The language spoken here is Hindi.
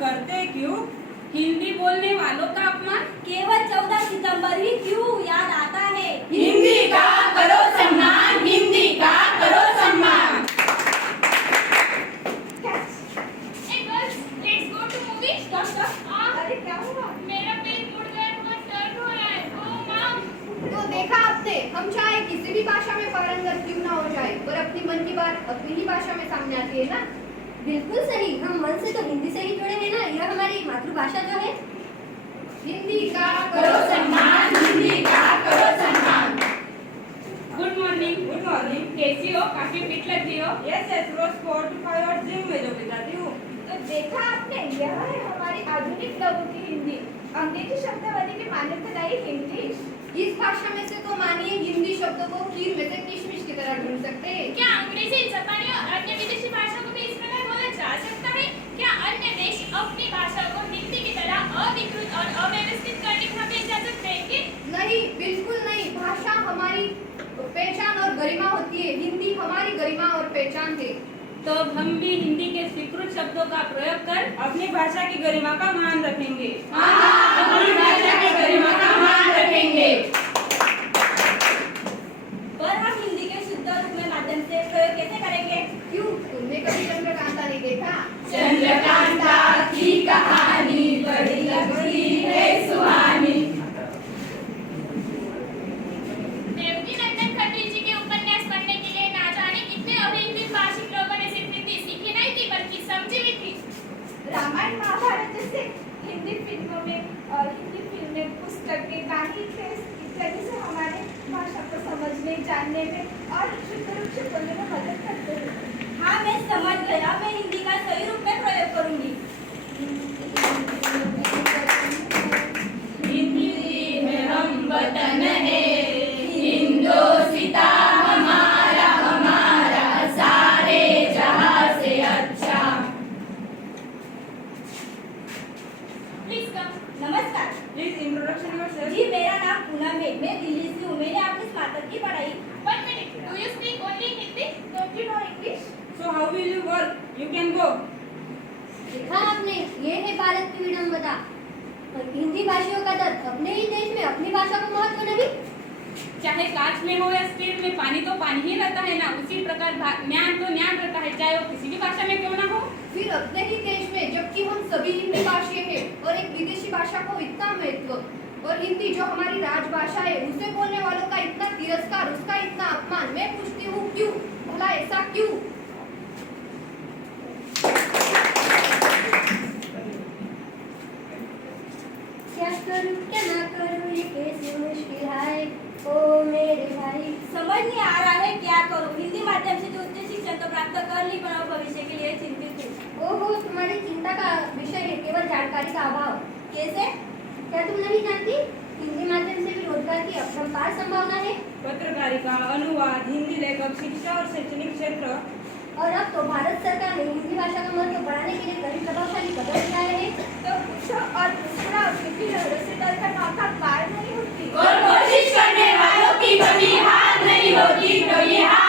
करते क्यों? हिंदी बोलने वालों का अपमान केवल 14 सितंबर ही क्यों याद आता है? हिंदी का करो सम्मान, हिंदी का करो सम्मान। Hey girls, let's go to movie. Stop. अरे क्या हुआ? मेरा पेट मुड़ गया, बहुत दर्द हो रहा है। ओह माम। तो देखा आपने, हम चाहे किसी भी भाषा में पारंगत क्यों ना हो जाए, पर अपनी मन की बात अपनी ही भाषा में सामने आती है ना। बिल्कुल सही, हम मन से तो हिंदी से ही जुड़े हैं ना, यह हमारी मातृभाषा जो है। हिंदी का करो सम्मान, हिंदी का करो सम्मान। Good morning. Good morning. कैसी हो? काफी फिट लगी हो। यस यस, रोज 4 to 5 और जिम में जो बिताती हूँ। तो देखा आपने, यह है हमारी आधुनिक लोगों की हिंदी, अंग्रेजी शब्दावली में मान्यतादायी इंग्लिश। इस भाषा में से तो मानिए हिंदी शब्दों को खीर में से किशमिश की तरह ढूंढ सकते हैं। क्या अंग्रेजी, जापानी और अन्य विदेशी भाषा को भी इस प्रकार बोला जा सकता है? क्या अन्य देश अपनी भाषा को हिंदी की तरह अविकृत और अव्यवस्थित करने की हमें इजाजत देंगे? नहीं, बिल्कुल नहीं। भाषा हमारी पहचान और गरिमा होती है, हिंदी हमारी गरिमा और पहचान है। तो अब हम भी हिंदी के स्वीकृत शब्दों का प्रयोग कर अपनी भाषा की गरिमा का मान रखेंगे। अपनी भाषा की गरिमा का मान रखेंगे। पर हम हिंदी के शुद्ध रूप में माध्यम से प्रयोग कैसे करेंगे? क्यों, तुमने कभी चंद्रकांता नहीं देखा? चंद्रकांता की कहानी बड़ी लगती है सुहानी। देवकी नंदन खत्री जी के उपन्यास पढ़ने के लिए ना जाने कितने अभिहित भाषिक लोगों ने सिर्फ हिंदी सीखी नहीं थी बल्कि समझी भी थी। रामायण महाभारत जैसे हिंदी फिल्मों में और हिंदी फिल्में, पुस्तकें, गाने इत्यादि से हमारे भाषा को समझने, जानने में और शुद्ध रूप से बोलने में मदद करते हैं। हाँ, मैं समझ गया, मैं हिंदी का सही रूप में प्रयोग करूंगी। हिंदी में हम वतन है, हिंदोसिता हमारा हमारा सारे जहां से अच्छा। Please come. नमस्कार प्लीज इंट्रोडक्शन योरसेल्फ। जी, मेरा नाम पूनम है, मैं दिल्ली से हूँ। मैंने आपकी स्नातक की पढ़ाई। 1 minute. Do you speak only Hindi? Don't you know English? So how will you work? You can go. देखा आपने, ये है भारत की विडंबना। और हिंदी भाषियों का दर्द, अपने ही देश में अपनी भाषा को महत्व नहीं। चाहे कांच में हो या स्टील में, पानी तो पानी ही रहता है ना। उसी प्रकार ज्ञान तो ज्ञान रहता है, चाहे वो किसी भी भाषा में क्यों ना हो। फिर अपने ही देश में जबकि हम सभी हिंदी भाषी हैं और एक विदेशी भाषा को इतना महत्व, और हिंदी जो हमारी राजभाषा है उसे बोलने वालों का इतना तिरस्कार, उसका इतना अपमान, मैं पूछती हूँ क्यों? भला ऐसा क्यों? क्या करूं क्या ना करूं, ये कैसी मुश्किल है ओ मेरे भाई। समझ नहीं आ रहा है क्या करूं। हिंदी माध्यम से जो उच्च शिक्षण तो प्राप्त कर ली, पर भविष्य के लिए चिंतित हूँ। ओहो, तुम्हारी चिंता का विषय है केवल जानकारी का अभाव। कैसे? क्या तुम नहीं जानती? हिंदी माध्यम से भी रोजगार की अपरंपार संभावना है। पत्रकारिता, अनुवाद, हिंदी लेखक, शिक्षा और शैक्षणिक क्षेत्र। और अब तो भारत सरकार ने हिंदी भाषा का महत्व बढ़ाने के लिए कई प्रभावशाली कदम उठाए हैं। तो पूछो और मुस्कुराओ, क्योंकि लहरों से डरकर नौका पार नहीं होती। और कोशिश करने वालों की कभी हार नहीं होती, कभी हार